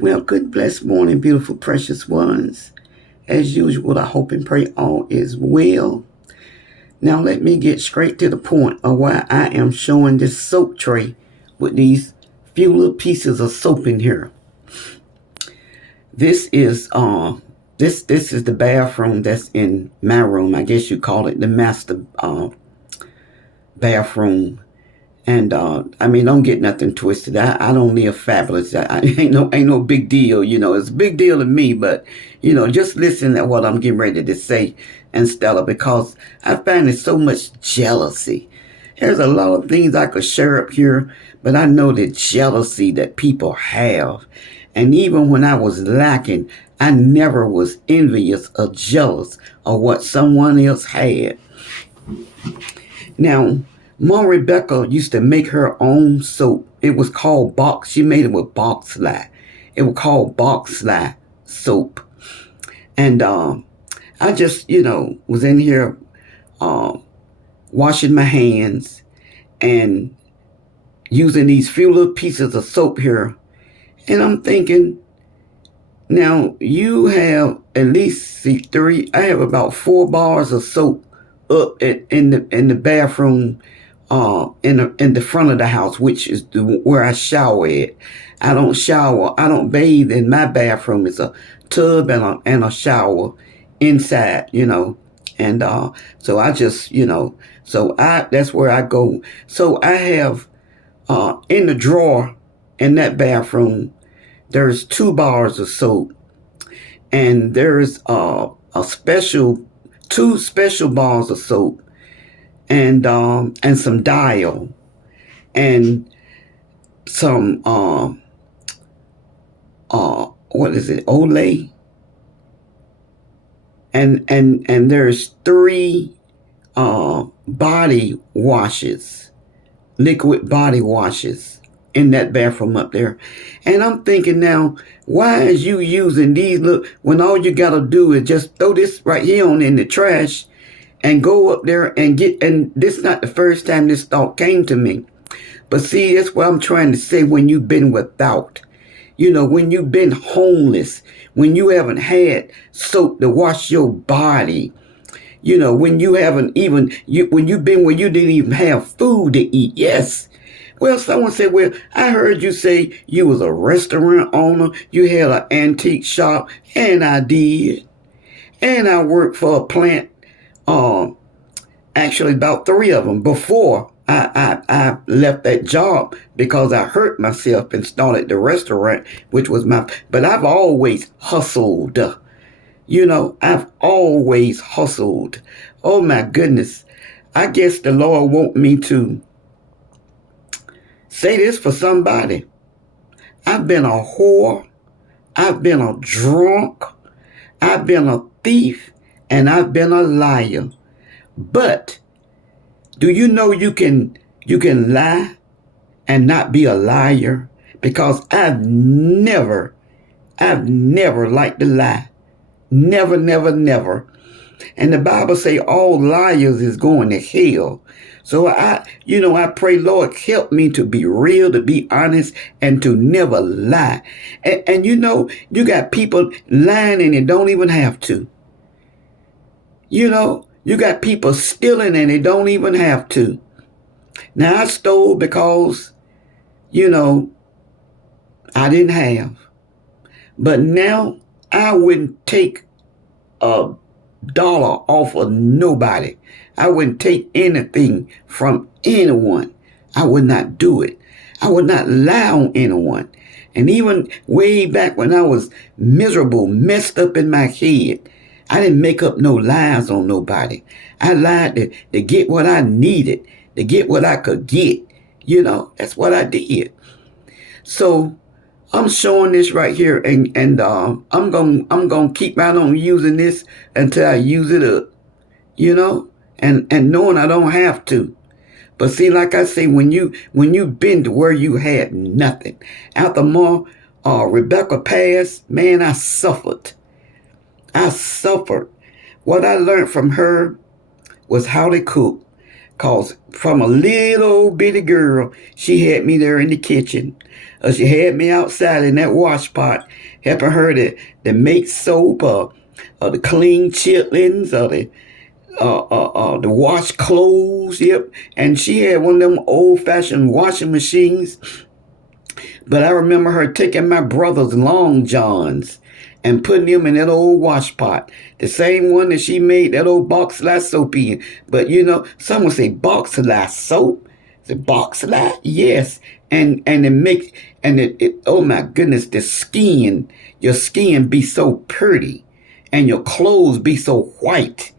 Well, good blessed morning, beautiful, precious ones. As usual, I hope and pray all is well. Now, let me get straight to the point of why I am showing this soap tray with these few little pieces of soap in here. This is this is the bathroom that's in my room. I guess you call it the master bathroom. And I mean, don't get nothing twisted. I don't live fabulous. I ain't no big deal. It's a big deal to me. But just listen to what I'm getting ready to say, and Stella, because I find it so much jealousy. There's a lot of things I could share up here, but I know the jealousy that people have. And even when I was lacking, I never was envious or jealous of what someone else had. Now, Mom Rebecca used to make her own soap. It was called box. She made it with box lye. It was called box lye soap. And I just, was in here washing my hands and using these few little pieces of soap here. And I'm thinking, now you have at least three. I have about 4 bars of soap up in the bathroom in the front of the house, which is where I shower at. I don't shower. I don't bathe in my bathroom. It's a tub and a shower inside, and so I just, so that's where I go. So I have in the drawer in that bathroom, there's 2 bars of soap, and there's two special bars of soap, and some dial, and some what is it, Olay, and there's 3 body washes, liquid body washes in that bathroom up there. And I'm thinking, now, why is you using these when all you gotta do is just throw this right here on in the trash and go up there and get, and this is not the first time this thought came to me. But see, that's what I'm trying to say. When you've been without, when you've been homeless, when you haven't had soap to wash your body, when you haven't even, when you've been where you didn't even have food to eat. Yes. Well, someone said, well, I heard you say you was a restaurant owner. You had an antique shop. And I did. And I worked for a plant. Actually about 3 of them before I left that job because I hurt myself and started the restaurant, which was but I've always hustled. I've always hustled. Oh my goodness. I guess the Lord want me to say this for somebody. I've been a whore. I've been a drunk. I've been a thief. And I've been a liar. But do you know you can lie and not be a liar? Because I've never liked to lie. Never, never, never. And the Bible say all liars is going to hell. So I pray, Lord, help me to be real, to be honest, and to never lie. And you got people lying and they don't even have to. You got people stealing and they don't even have to. Now, I stole because, I didn't have. But now I wouldn't take a dollar off of nobody. I wouldn't take anything from anyone. I would not do it. I would not lie on anyone. And even way back when I was miserable, messed up in my head, I didn't make up no lies on nobody. I lied to get what I needed, to get what I could get. That's what I did. So I'm showing this right here, and I'm gonna keep right on using this until I use it up. And knowing I don't have to. But see, like I say, when you've been to where you had nothing, after Mom Rebecca passed, man, I suffered. I suffered. What I learned from her was how to cook. Cause from a little bitty girl, she had me there in the kitchen. She had me outside in that wash pot, helping her to make soap, or to clean chitlins, or the wash clothes. Yep. And she had one of them old fashioned washing machines. But I remember her taking my brother's long johns and putting them in that old wash pot. The same one that she made that old box of soap in. But you know, someone say box of soap. The box of yes. And it oh my goodness, your skin be so pretty and your clothes be so white.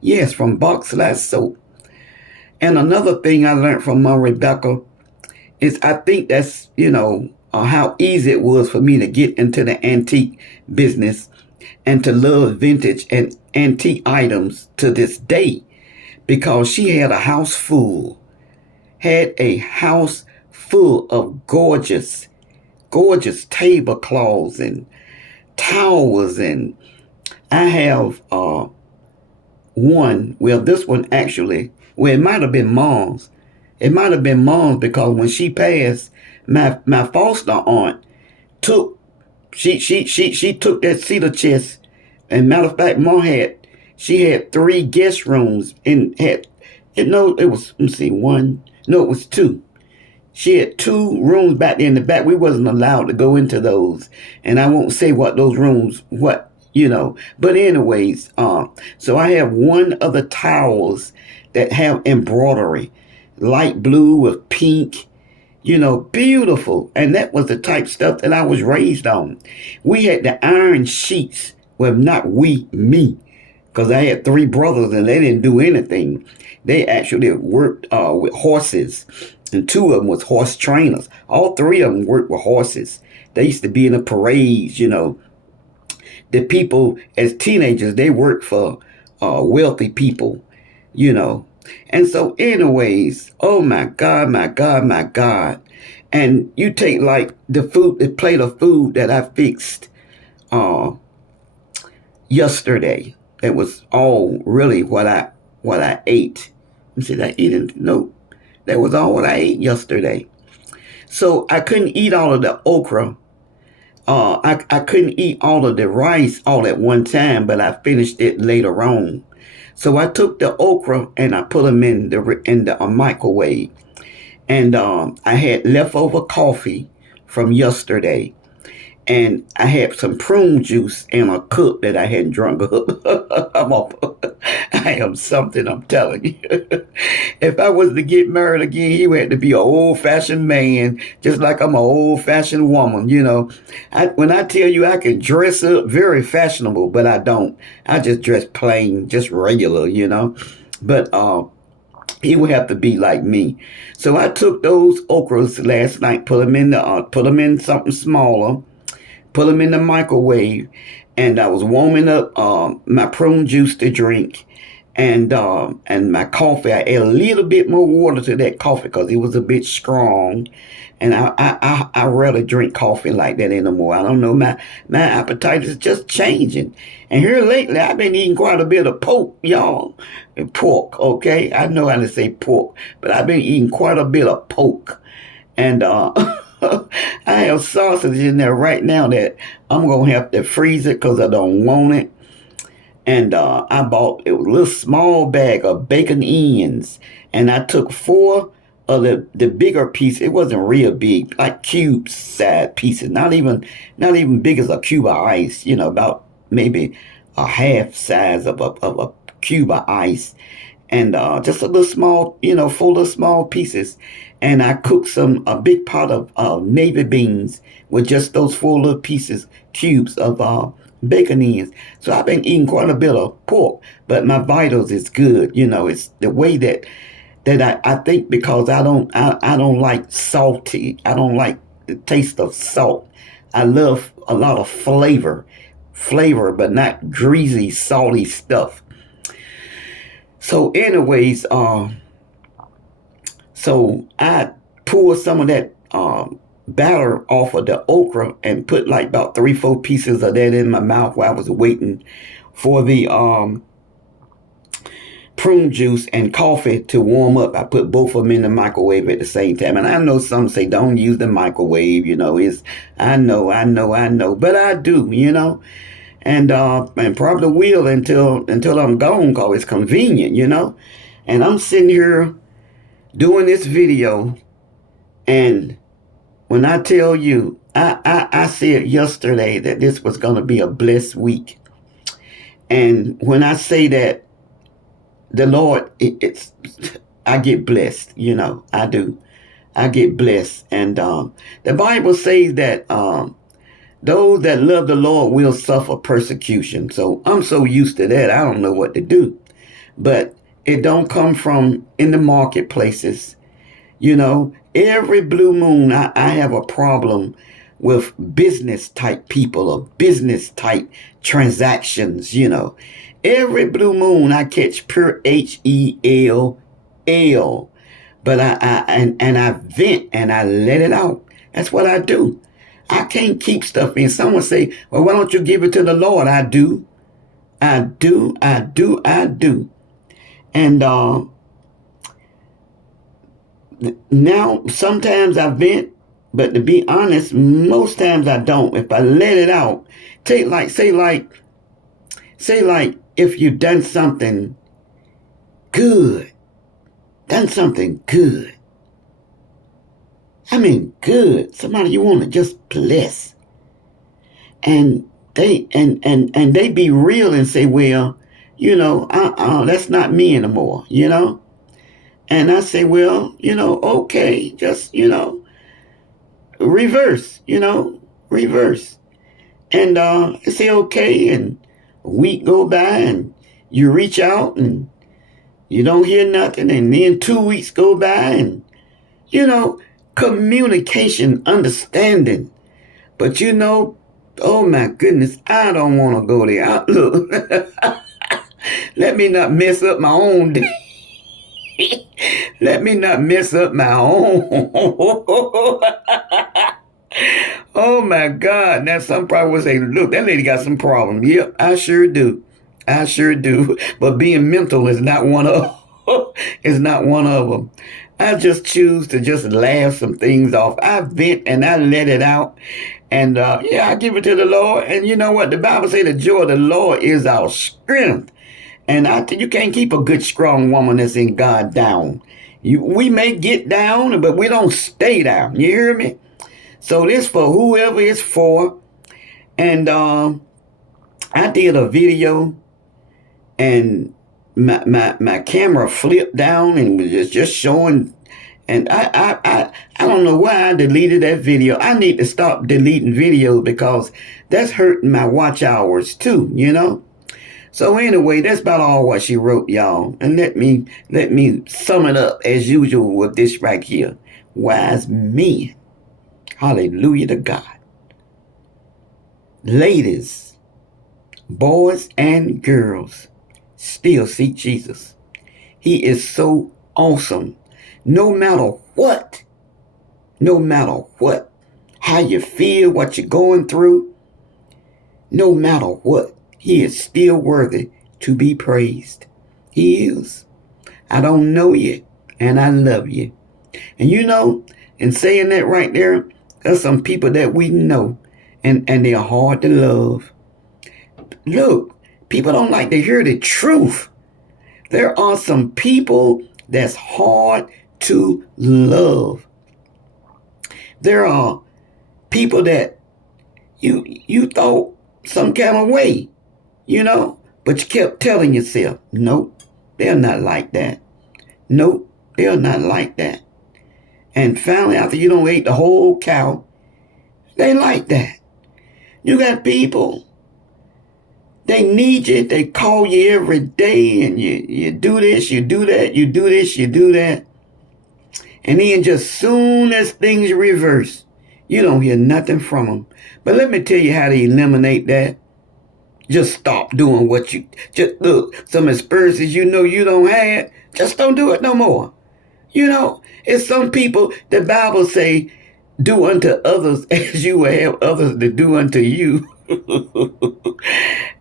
Yes, from box of soap. And another thing I learned from Mom Rebecca is I think that's, how easy it was for me to get into the antique business and to love vintage and antique items to this day, because she had a house full of gorgeous tablecloths and towels. And I have this one actually, it might have been Mom's. It might have been Mom's, because when she passed, my foster aunt took that cedar chest. And matter of fact, she had 3 guest rooms and it was 2. She had 2 rooms back there in the back. We wasn't allowed to go into those. And I won't say what those rooms, but anyways, so I have one of the towels that have embroidery, light blue with pink, beautiful. And that was the type stuff that I was raised on. We had the iron sheets. Well, not me, because I had 3 brothers and they didn't do anything. They actually worked with horses, and 2 of them was horse trainers. All 3 of them worked with horses. They used to be in the parades, The people, as teenagers, they worked for wealthy people, And so anyways, oh my God. And you take like the plate of food that I fixed yesterday. It was all really what I ate. You see, I eat no, that was all what I ate yesterday. So I couldn't eat all of the okra. I couldn't eat all of the rice all at one time, but I finished it later on. So I took the okra and I put them in the microwave. And I had leftover coffee from yesterday. And I had some prune juice in a cup that I hadn't drunk up. I am something, I'm telling you. If I was to get married again, he would have to be an old-fashioned man, just like I'm an old-fashioned woman, When I tell you I can dress up very fashionable, but I don't. I just dress plain, just regular, But he would have to be like me. So I took those okras last night, put them in something smaller, put them in the microwave, and I was warming up my prune juice to drink, and my coffee. I added a little bit more water to that coffee because it was a bit strong, and I rarely drink coffee like that anymore. I don't know, my appetite is just changing. And here lately, I've been eating quite a bit of pork, y'all. Pork, okay? I know how to say pork, but I've been eating quite a bit of pork, and I have sausage in there right now that I'm going to have to freeze it because I don't want it. And I bought a little small bag of bacon ends. And I took 4 of the bigger pieces. It wasn't real big, like cube size pieces. Not even big as a cube of ice, about maybe a half size of a cube of ice. And just a little small, full of small pieces. And I cooked a big pot of navy beans with just those 4 little cubes of bacon ends. So I've been eating quite a bit of pork, but my vitals is good. It's the way that I think, because I don't like salty. I don't like the taste of salt. I love a lot of flavor, but not greasy, salty stuff. So anyways, so I poured some of that batter off of the okra and put like about 3-4 pieces of that in my mouth while I was waiting for the prune juice and coffee to warm up. I put both of them in the microwave at the same time. And I know some say don't use the microwave, I know, but I do, and probably will until I'm gone, cause it's convenient, and I'm sitting here doing this video, and when I tell you, I said yesterday that this was going to be a blessed week. And when I say that, the Lord, I get blessed, I do. I get blessed. And the Bible says that those that love the Lord will suffer persecution. So I'm so used to that, I don't know what to do. But it don't come from in the marketplaces. Every blue moon, I have a problem with business type people or business type transactions, Every blue moon I catch pure HELL. But I vent and I let it out. That's what I do. I can't keep stuff in. Someone say, well, why don't you give it to the Lord? I do. And now sometimes I vent, but to be honest, most times I don't. If I let it out, say like if you've done something good. I mean good. Somebody you want to just bless. And they be real and say, well, that's not me anymore, And I say, well, okay, just, reverse. And I say, okay, and a week go by and you reach out and you don't hear nothing, and then 2 weeks go by and, communication, understanding. But oh my goodness, I don't want to go there. Look, let me not mess up my own day. Let me not mess up my own. Oh my God. Now some probably will say, look, that lady got some problems. Yep, I sure do. But being mental is not one of them. I just choose to just laugh some things off. I vent and I let it out. And I give it to the Lord. And you know what? The Bible says the joy of the Lord is our strength. And you can't keep a good, strong woman that's in God down. We may get down, but we don't stay down. You hear me? So this for whoever it's for. And I did a video, and my camera flipped down and was just showing. And I don't know why I deleted that video. I need to stop deleting videos because that's hurting my watch hours too, So anyway, that's about all what she wrote, y'all. And let me sum it up as usual with this right here. Wise men. Hallelujah to God. Ladies, boys and girls, still seek Jesus. He is so awesome. No matter what, how you feel, what you're going through, no matter what, he is still worthy to be praised. He is. I don't know you, and I love you. And in saying that right there, there's some people that we know, and they're hard to love. Look, people don't like to hear the truth. There are some people that's hard to love. There are people that you thought some kind of way, but you kept telling yourself, nope, they're not like that. Nope, they're not like that. And finally, after you don't ate the whole cow, they like that. You got people, they need you, they call you every day, and you do this, you do that, you do this, you do that. And then just soon as things reverse, you don't hear nothing from them. But let me tell you how to eliminate that. Just stop doing what you, just look, some experiences you don't have, just don't do it no more. It's some people, the Bible say, do unto others as you will have others to do unto you.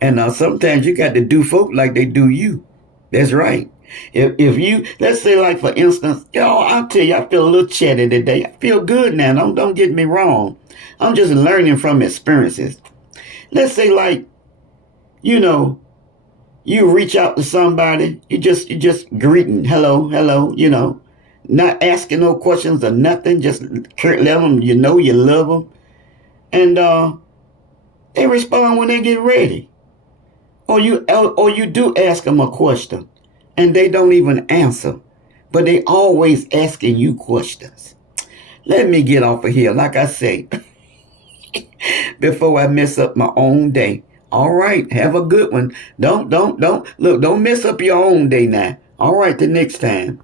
And sometimes you got to do folk like they do you. That's right. If you, let's say, like, for instance, I'll tell you, I feel a little chatty today. I feel good now. Don't get me wrong. I'm just learning from experiences. Let's say, like, you know, you reach out to somebody, you just greeting, hello, not asking no questions or nothing, just let them, you love them, and they respond when they get ready. Or you do ask them a question, and they don't even answer, but they always asking you questions. Let me get off of here, like I say, before I mess up my own day. All right, have a good one. Don't mess up your own day now. All right, the next time.